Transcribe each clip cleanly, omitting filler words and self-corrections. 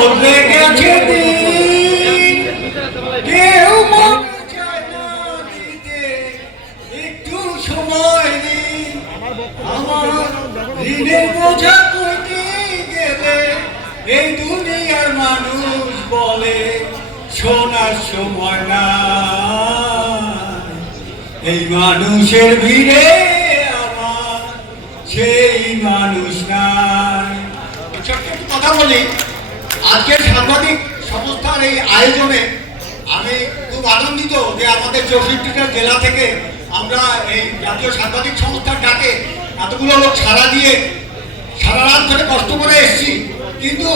বদলে গেছে দিন, কেউ মনে চায় না দিতে একটু সময় দিন। আমার ঋণের বোঝা কইতে গেলে এই দুনিয়ার মানুষ বলে শোনার সময় না। এই মানুষের ভিড়ে আমার সেই মানুষ নাই। ছোট্ট একটু কথা বলি, আজকের সাংবাদিক সংস্থার এই আয়োজনে আমি খুব আনন্দিত যে আমাদের 64টা জেলা থেকে আমরা এই জাতীয় সাংবাদিক সংস্থার ডাকে এতগুলো লোক সাড়া দিয়ে সারা রাত ধরে কষ্ট করে এসেছি। কিন্তু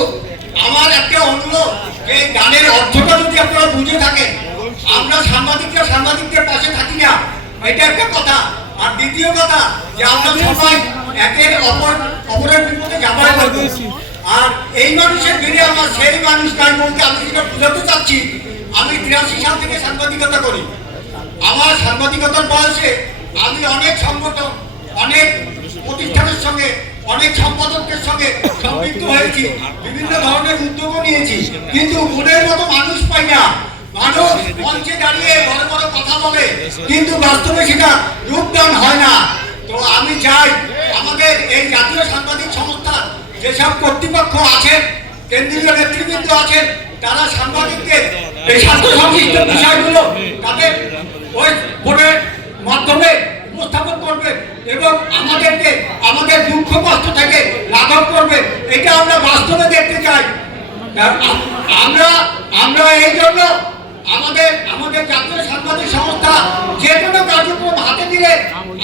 আমার একটা অনুরোধ যে গানের অর্থটা যদি আপনারা বুঝে থাকেন, আমরা সাংবাদিকরা সাংবাদিকদের পাশে থাকি না, এটা একটা কথা। আর দ্বিতীয় কথা যে আমরা সবাই একের অপরের বিপদে যাবার করবো। আর এই মানুষের ভিড়ে আমার সেই মানুষ নাই বলতে আমি যেটা বুঝাতে চাচ্ছি, আমি 83 সাল থেকে সাংবাদিকতা করি। আমার সাংবাদিকতার বয়সে আমি অনেক সংগঠন, অনেক প্রতিষ্ঠানের সঙ্গে, অনেক সম্পাদকদের সঙ্গে সম্পৃক্ত হয়েছি, বিভিন্ন ধরনের উদ্যোগও নিয়েছি, কিন্তু মনের মতো মানুষ পাই না। মানুষ মঞ্চে দাঁড়িয়ে বড় বড় কথা বলে, কিন্তু বাস্তবে সেটা রূপদান হয় না। তো আমি চাই আমাদের এই জাতীয় সাংবাদিক সংস্থা যেসব কর্তৃপক্ষ আছেন, কেন্দ্রীয় নেতৃবৃন্দ আছেন, তারা সাংবাদিকদের এই স্বাস্থ্য সংশ্লিষ্ট বিষয়গুলো তাদের ওই বোর্ডের মাধ্যমে উপস্থাপন করবে এবং আমাদেরকে আমাদের দুঃখ কষ্ট থেকে লাঘব করবে। এটা আমরা বাস্তবে দেখতে চাই। আমরা এই জন্য আমাদের জাতীয় সাংবাদিক সংস্থা যে কোনো কার্যক্রম হাতে নিলে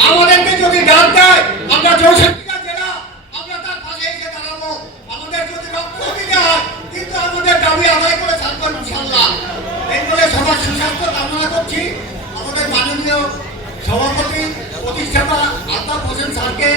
আমাদেরকে যদি ডাক দেয়, আমরা 64টা জেলা আমরা তার পাশে এসে দাঁড়াবো। আমাদের যদি রক্ত দিতে হয়, কিন্তু আমাদের দাবি আদায় করে থাকবো ইনশাআল্লাহ। এই বলে সবার সুস্বাস্থ্য কামনা করছি। আমাদের মাননীয় সভাপতি প্রতিষ্ঠাতা আলতাফ হোসেন স্যারকে